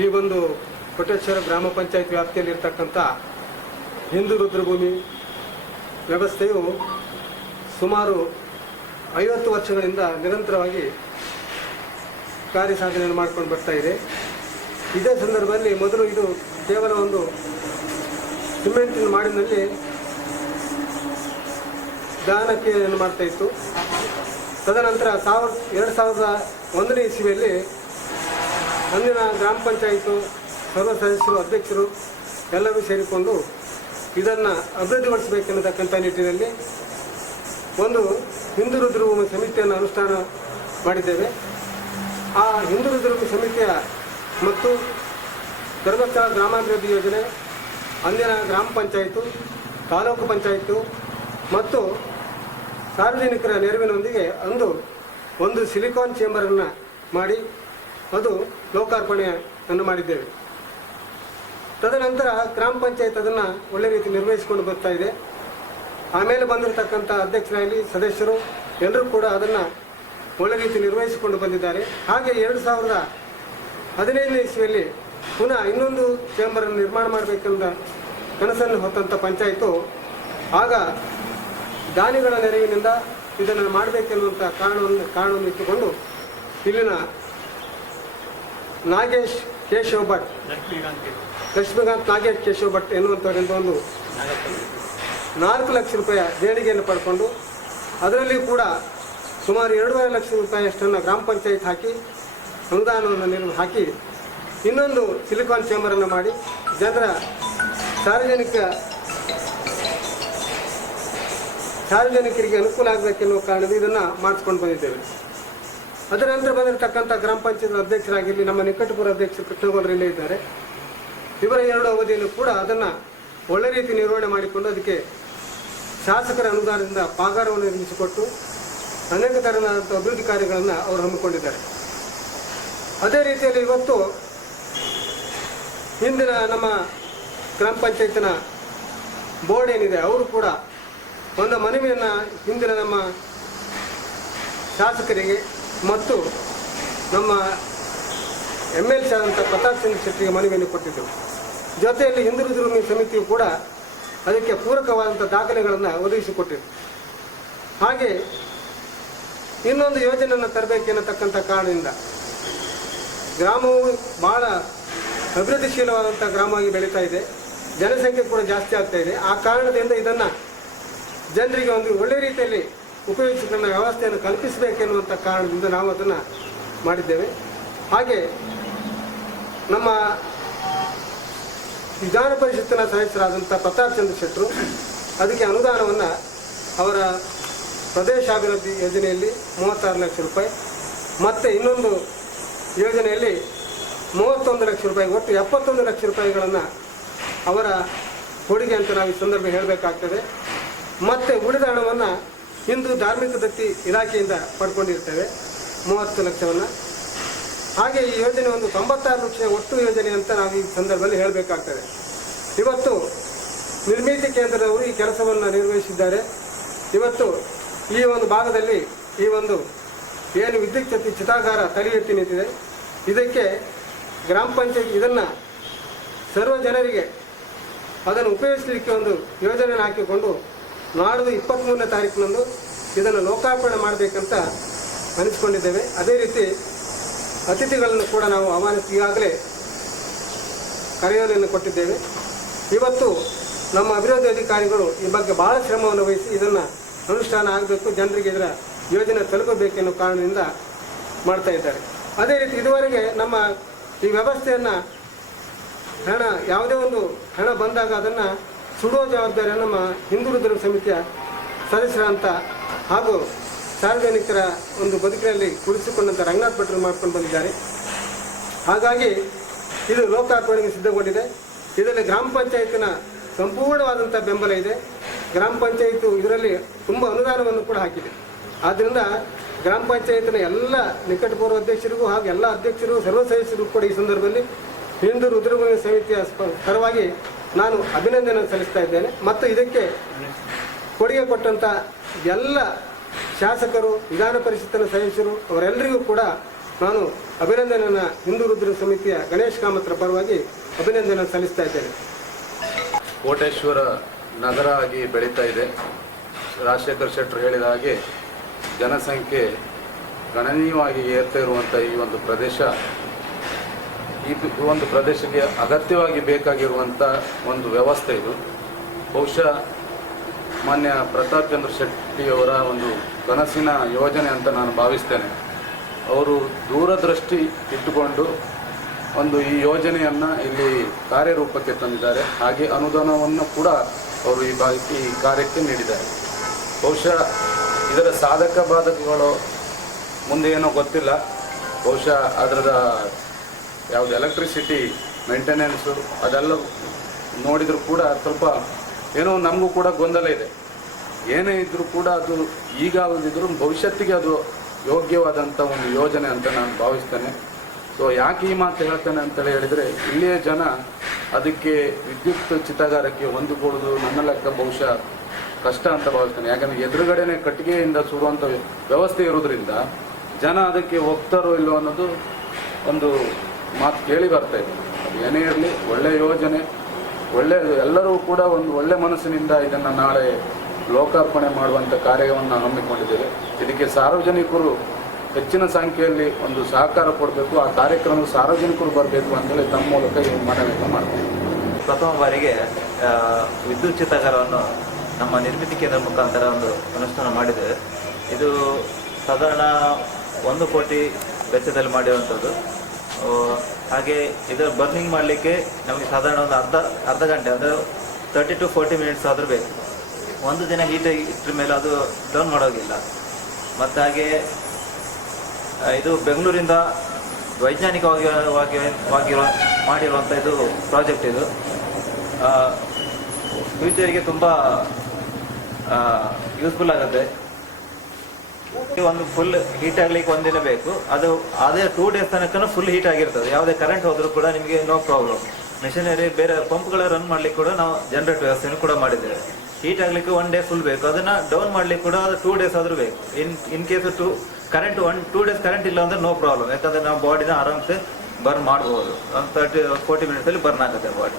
ಈ ಒಂದು ಕೊಟೇಶ್ವರ ಗ್ರಾಮ ಪಂಚಾಯತ್ ವ್ಯಾಪ್ತಿಯಲ್ಲಿರ್ತಕ್ಕಂಥ ಹಿಂದೂ ರುದ್ರಭೂಮಿ ವ್ಯವಸ್ಥೆಯು ಸುಮಾರು ಐವತ್ತು ವರ್ಷಗಳಿಂದ ನಿರಂತರವಾಗಿ ಕಾರ್ಯಸಾಧನೆಯನ್ನು ಮಾಡ್ಕೊಂಡು ಬರ್ತಾ ಇದೆ. ಇದೇ ಸಂದರ್ಭದಲ್ಲಿ ಮೊದಲು ಇದು ಕೇವಲ ಒಂದು ಸಿಮೆಂಟಿನ ಮಾಡಿನಲ್ಲಿ ದಾನಕ್ಕೆ ಮಾಡ್ತಾ ಇತ್ತು. ತದನಂತರ ಸಾವಿರ, ಎರಡು ಸಾವಿರದ ಒಂದನೇ ಇಸ್ವಿಯಲ್ಲಿ ಅಂದಿನ ಗ್ರಾಮ ಪಂಚಾಯಿತು ಸರ್ವ ಸದಸ್ಯರು, ಅಧ್ಯಕ್ಷರು ಎಲ್ಲರೂ ಸೇರಿಕೊಂಡು ಇದನ್ನು ಅಭಿವೃದ್ಧಿಪಡಿಸಬೇಕೆನ್ನತಕ್ಕಂಥ ನಿಟ್ಟಿನಲ್ಲಿ ಒಂದು ಹಿಂದೂ ರುದ್ರಭೂಮಿ ಸಮಿತಿಯನ್ನು ಅನುಷ್ಠಾನ ಮಾಡಿದ್ದೇವೆ. ಆ ಹಿಂದೂ ರುದ್ರಭೂಮಿ ಸಮಿತಿಯ ಮತ್ತು ಧರ್ಮಸ್ಥಳ ಗ್ರಾಮಾಭಿವೃದ್ಧಿ ಯೋಜನೆ, ಅಂದಿನ ಗ್ರಾಮ ಪಂಚಾಯಿತು, ತಾಲೂಕು ಪಂಚಾಯಿತು ಮತ್ತು ಸಾರ್ವಜನಿಕರ ನೆರವಿನೊಂದಿಗೆ ಅಂದು ಒಂದು ಸಿಲಿಕಾನ್ ಚೇಂಬರನ್ನು ಮಾಡಿ ಅದು ಲೋಕಾರ್ಪಣೆಯನ್ನು ಮಾಡಿದ್ದೇವೆ. ತದನಂತರ ಗ್ರಾಮ ಪಂಚಾಯತ್ ಅದನ್ನು ಒಳ್ಳೆ ರೀತಿ ನಿರ್ವಹಿಸಿಕೊಂಡು ಬರ್ತಾ ಇದೆ. ಆಮೇಲೆ ಬಂದಿರತಕ್ಕಂಥ ಅಧ್ಯಕ್ಷರಾಗಲಿ, ಸದಸ್ಯರು ಎಲ್ಲರೂ ಕೂಡ ಅದನ್ನು ಒಳ್ಳೆ ರೀತಿ ನಿರ್ವಹಿಸಿಕೊಂಡು ಬಂದಿದ್ದಾರೆ. ಹಾಗೆ ಎರಡು ಸಾವಿರದ ಹದಿನೈದನೇ ಇಸ್ವಿಯಲ್ಲಿ ಪುನಃ ಇನ್ನೊಂದು ಚೇಂಬರನ್ನು ನಿರ್ಮಾಣ ಮಾಡಬೇಕೆಂಬ ಕನಸನ್ನು ಹೊತ್ತಂಥ ಪಂಚಾಯಿತು ಆಗ ದಾನಿಗಳ ನೆರವಿನಿಂದ ಇದನ್ನು ಮಾಡಬೇಕೆನ್ನುವಂಥ ಕಾರಣವನ್ನು ಕಾರಣವನ್ನು ಇಟ್ಟುಕೊಂಡು ಇಲ್ಲಿನ ನಾಗೇಶ್ ಕೇಶವ ಭಟ್. ಲಕ್ಷ್ಮೀಕಾಂತ್ ನಾಗೇಶ್ ಕೇಶವ ಭಟ್ ಎನ್ನುವಂಥವರಿಂದ ಒಂದು ನಾಲ್ಕು ಲಕ್ಷ ರೂಪಾಯಿ ದೇಣಿಗೆಯನ್ನು ಪಡ್ಕೊಂಡು ಅದರಲ್ಲಿ ಕೂಡ ಸುಮಾರು ಎರಡೂವರೆ ಲಕ್ಷ ರೂಪಾಯಿಯಷ್ಟನ್ನು ಗ್ರಾಮ ಪಂಚಾಯತ್ ಹಾಕಿ ಅನುದಾನವನ್ನು ನೀರು ಹಾಕಿ ಇನ್ನೊಂದು ಸಿಲಿಕಾನ್ ಚೇಂಬರನ್ನು ಮಾಡಿ ಜನರ ಸಾರ್ವಜನಿಕ ಸಾರ್ವಜನಿಕರಿಗೆ ಅನುಕೂಲ ಆಗಬೇಕೆನ್ನುವ ಕಾರಣದಿಂದ ಇದನ್ನು ಮಾಡಿಸ್ಕೊಂಡು ಬಂದಿದ್ದೇವೆ. ಅದರ ನಂತರ ಬಂದಿರತಕ್ಕಂಥ ಗ್ರಾಮ ಪಂಚಾಯತ್ ಅಧ್ಯಕ್ಷರಾಗಿರಲಿ, ನಮ್ಮ ನಿಕಟಪುರ ಅಧ್ಯಕ್ಷರು ಕೃಷ್ಣಗೌಡರಲ್ಲೇ ಇದ್ದಾರೆ. ಇವರ ಎರಡು ಅವಧಿಯಲ್ಲೂ ಕೂಡ ಅದನ್ನು ಒಳ್ಳೆ ರೀತಿ ನಿರ್ವಹಣೆ ಮಾಡಿಕೊಂಡು ಅದಕ್ಕೆ ಶಾಸಕರ ಅನುದಾನದಿಂದ ಪಾಗಾರವನ್ನು ನಿರ್ಮಿಸಿಕೊಟ್ಟು ಅನೇಕ ಥರನಾದಂಥ ಅಭಿವೃದ್ಧಿ ಕಾರ್ಯಗಳನ್ನು ಅವರು ಹಮ್ಮಿಕೊಂಡಿದ್ದಾರೆ. ಅದೇ ರೀತಿಯಲ್ಲಿ ಇವತ್ತು ಹಿಂದಿನ ನಮ್ಮ ಗ್ರಾಮ ಪಂಚಾಯತ್ನ ಬೋರ್ಡ್ ಏನಿದೆ, ಅವರು ಕೂಡ ಒಂದು ಮನವಿಯನ್ನು ಹಿಂದಿನ ನಮ್ಮ ಶಾಸಕರಿಗೆ ಮತ್ತು ನಮ್ಮ ಎಂ ಎಲ್ ಸಿ ಆದಂಥ ಪ್ರತಾಪ್ ಚಂದ್ರ ಶೆಟ್ಟಿಗೆ ಮನವಿಯನ್ನು ಕೊಟ್ಟಿದ್ದೆವು ಜೊತೆಯಲ್ಲಿ ಹಿಂದೂ ರುದ್ರಭೂಮಿ ಸಮಿತಿಯು ಕೂಡ ಅದಕ್ಕೆ ಪೂರಕವಾದಂಥ ದಾಖಲೆಗಳನ್ನು ಒದಗಿಸಿಕೊಟ್ಟಿದೆ. ಹಾಗೆ ಇನ್ನೊಂದು ಯೋಜನೆಯನ್ನು ತರಬೇಕೆನ್ನತಕ್ಕಂಥ ಕಾರಣದಿಂದ ಗ್ರಾಮವು ಬಹಳ ಅಭಿವೃದ್ಧಿಶೀಲವಾದಂಥ ಗ್ರಾಮವಾಗಿ ಬೆಳೀತಾ ಇದೆ. ಜನಸಂಖ್ಯೆ ಕೂಡ ಜಾಸ್ತಿ ಆಗ್ತಾ ಇದೆ. ಆ ಕಾರಣದಿಂದ ಇದನ್ನು ಜನರಿಗೆ ಒಂದು ಒಳ್ಳೆ ರೀತಿಯಲ್ಲಿ ಉಪಯೋಗಿಸಿಕೊಳ್ಳೋ ವ್ಯವಸ್ಥೆಯನ್ನು ಕಲ್ಪಿಸಬೇಕೆನ್ನುವಂಥ ಕಾರಣದಿಂದ ನಾವು ಅದನ್ನು ಮಾಡಿದ್ದೇವೆ. ಹಾಗೆ ನಮ್ಮ ವಿಧಾನ ಪರಿಷತ್ತಿನ ಸದಸ್ಯರಾದಂಥ ಪ್ರತಾಪ್ ಚಂದ್ರ ಶೆಟ್ಟರು ಅದಕ್ಕೆ ಅನುದಾನವನ್ನು ಅವರ ಪ್ರದೇಶಾಭಿವೃದ್ಧಿ ಯೋಜನೆಯಲ್ಲಿ ಮೂವತ್ತಾರು ಲಕ್ಷ ರೂಪಾಯಿ ಮತ್ತು ಇನ್ನೊಂದು ಯೋಜನೆಯಲ್ಲಿ ಮೂವತ್ತೊಂದು ಲಕ್ಷ ರೂಪಾಯಿ, ಒಟ್ಟು ಎಪ್ಪತ್ತೊಂದು ಲಕ್ಷ ರೂಪಾಯಿಗಳನ್ನು ಅವರ ಕೊಡುಗೆ ಅಂತ ನಾವು ಈ ಸಂದರ್ಭ ಹೇಳಬೇಕಾಗ್ತದೆ. ಮತ್ತು ಉಳಿದ ಹಣವನ್ನು ಹಿಂದೂ ಧಾರ್ಮಿಕ ದತ್ತಿ ಇಲಾಖೆಯಿಂದ ಪಡ್ಕೊಂಡಿರ್ತೇವೆ. ಮೂವತ್ತು ಲಕ್ಷವನ್ನು. ಹಾಗೆ ಈ ಯೋಜನೆ ಒಂದು ತೊಂಬತ್ತಾರು ಲಕ್ಷ ಒಟ್ಟು ಯೋಜನೆ ಅಂತ ನಾವು ಈ ಸಂದರ್ಭದಲ್ಲಿ ಹೇಳಬೇಕಾಗ್ತದೆ. ಇವತ್ತು ನಿರ್ಮಿತಿ ಕೇಂದ್ರದವರು ಈ ಕೆಲಸವನ್ನು ನಿರ್ವಹಿಸಿದ್ದಾರೆ. ಇವತ್ತು ಈ ಒಂದು ಭಾಗದಲ್ಲಿ ಈ ಒಂದು ಏನು ವಿದ್ಯುತ್ ಶಕ್ತಿ ಚಿತಾಗಾರ ಎತ್ತಿ ನಿಂತಿದೆ. ಇದಕ್ಕೆ ಗ್ರಾಮ ಪಂಚಾಯತ್ ಇದನ್ನು ಸರ್ವ ಜನರಿಗೆ ಅದನ್ನು ಉಪಯೋಗಿಸಲಿಕ್ಕೆ ಒಂದು ಯೋಜನೆಯನ್ನು ಹಾಕಿಕೊಂಡು ನಾಡ್ದು ಇಪ್ಪತ್ತ್ಮೂರನೇ ತಾರೀಕಿನಂದು ಇದನ್ನು ಲೋಕಾರ್ಪಣೆ ಮಾಡಬೇಕಂತ ಅನಿಸ್ಕೊಂಡಿದ್ದೇವೆ. ಅದೇ ರೀತಿ ಅತಿಥಿಗಳನ್ನು ಕೂಡ ನಾವು ಆಹ್ವಾನಿಸಿ ಈಗಾಗಲೇ ಕರೆಯೋಲೆಯನ್ನು ಕೊಟ್ಟಿದ್ದೇವೆ. ಇವತ್ತು ನಮ್ಮ ಅಭಿವೃದ್ಧಿ ಅಧಿಕಾರಿಗಳು ಈ ಬಗ್ಗೆ ಭಾಳ ಶ್ರಮವನ್ನು ವಹಿಸಿ ಇದನ್ನು ಅನುಷ್ಠಾನ ಆಗಬೇಕು, ಜನರಿಗೆ ಇದರ ಯೋಜನೆ ತಲುಪಬೇಕೆನ್ನುವ ಕಾರಣದಿಂದ ಮಾಡ್ತಾ ಇದ್ದಾರೆ. ಅದೇ ರೀತಿ ಇದುವರೆಗೆ ನಮ್ಮ ಈ ವ್ಯವಸ್ಥೆಯನ್ನು ಹಣ, ಯಾವುದೇ ಒಂದು ಹಣ ಬಂದಾಗ ಅದನ್ನು ಸುಡುವ ಜವಾಬ್ದಾರಿ ನಮ್ಮ ಹಿಂದೂ ಧರ್ಮ ಸಮಿತಿಯ ಸದಸ್ಯರಂತ ಹಾಗೂ ಸಾರ್ವಜನಿಕರ ಒಂದು ಬದುಕಿನಲ್ಲಿ ಕುಳಿಸಿಕೊಂಡಂಥ ರಂಗನಾಥ್ ಭಟ್ರು ಮಾಡ್ಕೊಂಡು ಬಂದಿದ್ದಾರೆ. ಹಾಗಾಗಿ ಇದು ಲೋಕಾರ್ಪಣೆಗೆ ಸಿದ್ಧಗೊಂಡಿದೆ. ಇದರಲ್ಲಿ ಗ್ರಾಮ ಪಂಚಾಯತಿನ ಸಂಪೂರ್ಣವಾದಂಥ ಬೆಂಬಲ ಇದೆ. ಗ್ರಾಮ ಪಂಚಾಯತ್ ಇದರಲ್ಲಿ ತುಂಬ ಅನುದಾನವನ್ನು ಕೂಡ ಹಾಕಿದೆ. ಆದ್ದರಿಂದ ಗ್ರಾಮ ಪಂಚಾಯತಿನ ಎಲ್ಲ ನಿಕಟಪೂರ್ವ ಅಧ್ಯಕ್ಷರಿಗೂ ಹಾಗೂ ಎಲ್ಲ ಅಧ್ಯಕ್ಷರು ಸರ್ವ ಸದಸ್ಯರಿಗೂ ಕೂಡ ಈ ಸಂದರ್ಭದಲ್ಲಿ ಹಿಂದೂ ರುದ್ರಭೂಮಿ ಸಮಿತಿಯ ಪರವಾಗಿ ನಾನು ಅಭಿನಂದನೆ ಸಲ್ಲಿಸ್ತಾ ಇದ್ದೇನೆ. ಮತ್ತು ಇದಕ್ಕೆ ಕೊಡುಗೆ ಕೊಟ್ಟಂಥ ಎಲ್ಲ ಶಾಸಕರು, ವಿಧಾನ ಪರಿಷತ್ತಿನ ಸದಸ್ಯರು, ಅವರೆಲ್ಲರಿಗೂ ಕೂಡ ನಾನು ಅಭಿನಂದನೆಯನ್ನು ಹಿಂದೂ ರುದ್ರ ಸಮಿತಿಯ ಗಣೇಶ್ ಕಾಮತ್ರ ಪರವಾಗಿ ಅಭಿನಂದನೆ ಸಲ್ಲಿಸ್ತಾ ಇದ್ದೇನೆ. ಕೋಟೇಶ್ವರ ನಗರ ಆಗಿ ಬೆಳೀತಾ ಇದೆ. ರಾಜಶೇಖರ್ ಶೆಟ್ಟರು ಹೇಳಿದ ಹಾಗೆ ಜನಸಂಖ್ಯೆ ಗಣನೀಯವಾಗಿ ಏರ್ತಾ ಇರುವಂಥ ಈ ಒಂದು ಪ್ರದೇಶ ಈ ಒಂದು ಪ್ರದೇಶಕ್ಕೆ ಅಗತ್ಯವಾಗಿ ಬೇಕಾಗಿರುವಂಥ ಒಂದು ವ್ಯವಸ್ಥೆ ಇದು. ಬಹುಶಃ ಮಾನ್ಯ ಪ್ರತಾಪ್ ಚಂದ್ರ ಶೆಟ್ಟಿಯವರ ಒಂದು ಕನಸಿನ ಯೋಜನೆ ಅಂತ ನಾನು ಭಾವಿಸ್ತೇನೆ. ಅವರು ದೂರದೃಷ್ಟಿ ಇಟ್ಟುಕೊಂಡು ಒಂದು ಈ ಯೋಜನೆಯನ್ನು ಇಲ್ಲಿ ಕಾರ್ಯರೂಪಕ್ಕೆ ತಂದಿದ್ದಾರೆ. ಹಾಗೆ ಅನುದಾನವನ್ನು ಕೂಡ ಅವರು ಈ ಭಾಗಕ್ಕೆ ಈ ಕಾರ್ಯಕ್ಕೆ ನೀಡಿದ್ದಾರೆ. ಬಹುಶಃ ಇದರ ಸಾಧಕ ಬಾಧಕಗಳು ಮುಂದೆ ಏನೋ ಗೊತ್ತಿಲ್ಲ. ಬಹುಶಃ ಅದರದ ಯಾವುದು ಎಲೆಕ್ಟ್ರಿಸಿಟಿ ಮೇಂಟೆನೆನ್ಸು ಅದೆಲ್ಲ ನೋಡಿದರೂ ಕೂಡ ಸ್ವಲ್ಪ ಏನೋ ನಮಗೂ ಕೂಡ ಗೊಂದಲ ಇದೆ. ಏನೇ ಇದ್ದರೂ ಕೂಡ ಅದು ಈಗ ಆಗದಿದ್ರೂ ಭವಿಷ್ಯತ್ತಿಗೆ ಅದು ಯೋಗ್ಯವಾದಂಥ ಒಂದು ಯೋಜನೆ ಅಂತ ನಾನು ಭಾವಿಸ್ತೇನೆ. ಸೊ ಯಾಕೆ ಈ ಮಾತು ಹೇಳ್ತೇನೆ ಅಂತೇಳಿ ಹೇಳಿದರೆ, ಇಲ್ಲಿಯ ಜನ ಅದಕ್ಕೆ ವಿದ್ಯುತ್ ಚಿತಾಗಾರಕ್ಕೆ ಹೊಂದಿಕೊಳ್ಳೋದು ನನ್ನ ಲೆಕ್ಕ ಬಹುಶಃ ಕಷ್ಟ ಅಂತ ಭಾವಿಸ್ತೇನೆ. ಯಾಕಂದರೆ ಎದುರುಗಡೆನೆ ಕಟ್ಟಿಗೆಯಿಂದ ಸುಡುವಂಥ ವ್ಯವಸ್ಥೆ ಇರೋದ್ರಿಂದ ಜನ ಅದಕ್ಕೆ ಹೋಗ್ತಾರೋ ಇಲ್ಲೋ ಅನ್ನೋದು ಒಂದು ಮಾತು ಕೇಳಿ ಬರ್ತಾ ಇದೆ. ಏನೇ ಇರಲಿ, ಒಳ್ಳೆ ಯೋಜನೆ, ಒಳ್ಳೆ ಎಲ್ಲರೂ ಕೂಡ ಒಂದು ಒಳ್ಳೆ ಮನಸ್ಸಿನಿಂದ ಇದನ್ನು ನಾಳೆ ಲೋಕಾರ್ಪಣೆ ಮಾಡುವಂಥ ಕಾರ್ಯವನ್ನು ಹಮ್ಮಿಕೊಂಡಿದ್ದೇವೆ. ಇದಕ್ಕೆ ಸಾರ್ವಜನಿಕರು ಹೆಚ್ಚಿನ ಸಂಖ್ಯೆಯಲ್ಲಿ ಒಂದು ಸಹಕಾರ ಕೊಡಬೇಕು. ಆ ಕಾರ್ಯಕ್ರಮ ಸಾರ್ವಜನಿಕರು ಬರಬೇಕು ಅಂತೇಳಿ ತಮ್ಮ ಮೂಲಕ ಈ ಮನವಿಯನ್ನು ಮಾಡ್ತೇವೆ. ಪ್ರಥಮ ಬಾರಿಗೆ ವಿದ್ಯುತ್ ಚಿತಾಗಾರವನ್ನು ನಮ್ಮ ನಿರ್ಮಿತಿ ಕೇಂದ್ರ ಮುಖಾಂತರ ಒಂದು ಅನುಷ್ಠಾನ ಮಾಡಿದ್ದೇವೆ. ಇದು ಸಾಧಾರಣ ಒಂದು ಕೋಟಿ ವೆಚ್ಚದಲ್ಲಿ ಮಾಡಿರುವಂಥದ್ದು. ಹಾಗೆ ಇದರ ಬರ್ನಿಂಗ್ ಮಾಡಲಿಕ್ಕೆ ನಮಗೆ ಸಾಧಾರಣ ಒಂದು ಅರ್ಧ ಅರ್ಧ ಗಂಟೆ, ಅಂದರೆ ತರ್ಟಿ ಟು ಫೋರ್ಟಿ ಮಿನಿಟ್ಸ್ ಆದರೂ ಬೇಕು. ಒಂದು ದಿನ ಹೀಟ್ ಇಟ್ರ ಮೇಲೆ ಅದು ಡೌನ್ ಮಾಡೋಗಿಲ್ಲ ಮತ್ತು ಹಾಗೆ ಇದು ಬೆಂಗಳೂರಿಂದ ವೈಜ್ಞಾನಿಕವಾಗಿ ವಾಗಿರೋ ಮಾಡಿರುವಂಥ ಇದು ಪ್ರಾಜೆಕ್ಟ್ ಇದು. ಫ್ಯೂಚರಿಗೆ ತುಂಬ ಯೂಸ್ಫುಲ್ ಆಗುತ್ತೆ. ಒಂದು ಫುಲ್ ಹೀಟ್ ಆಗ್ಲಿಕ್ಕೆ ಒಂದಿನ ಬೇಕು. ಅದು ಅದೇ ಟೂ ಡೇಸ್ ತನಕ ಫುಲ್ ಹೀಟ್ ಆಗಿರ್ತದೆ. ಯಾವುದೇ ಕರೆಂಟ್ ಹೋದ್ರೂ ಕೂಡ ನಿಮಗೆ ನೋ ಪ್ರಾಬ್ಲಮ್ ಮೆಷಿನರಿ ಬೇರೆ ಪಂಪ್ಗಳ ರನ್ ಮಾಡ್ಲಿಕ್ಕೆ ಕೂಡ ನಾವು ಜನರೇಟ್ ವ್ಯವಸ್ಥೆಯನ್ನು ಕೂಡ ಮಾಡಿದ್ದೇವೆ. ಹೀಟ್ ಆಗ್ಲಿಕ್ಕೆ ಒನ್ ಡೇ ಫುಲ್ ಬೇಕು. ಅದನ್ನ ಡೌನ್ ಮಾಡ್ಲಿಕ್ಕೆ ಕೂಡ ಅದು ಟೂ ಡೇಸ್ ಆದ್ರೂ ಬೇಕು. In in case to current one two days current ಇಲ್ಲ ಅಂದ್ರೆ ನೋ ಪ್ರಾಬ್ಲಮ್ ಯಾಕಂದ್ರೆ ನಾವು ಬಾಡಿನ ಆರಾಮ್ಸೆ ಬರ್ನ್ ಮಾಡ್ಬೋದು. ಒಂದು ತರ್ಟಿ ಫೋರ್ಟಿ ಮಿನಿಟ್ಸಲ್ಲಿ ಬರ್ನ್ ಆಗುತ್ತೆ ಬಾಡಿ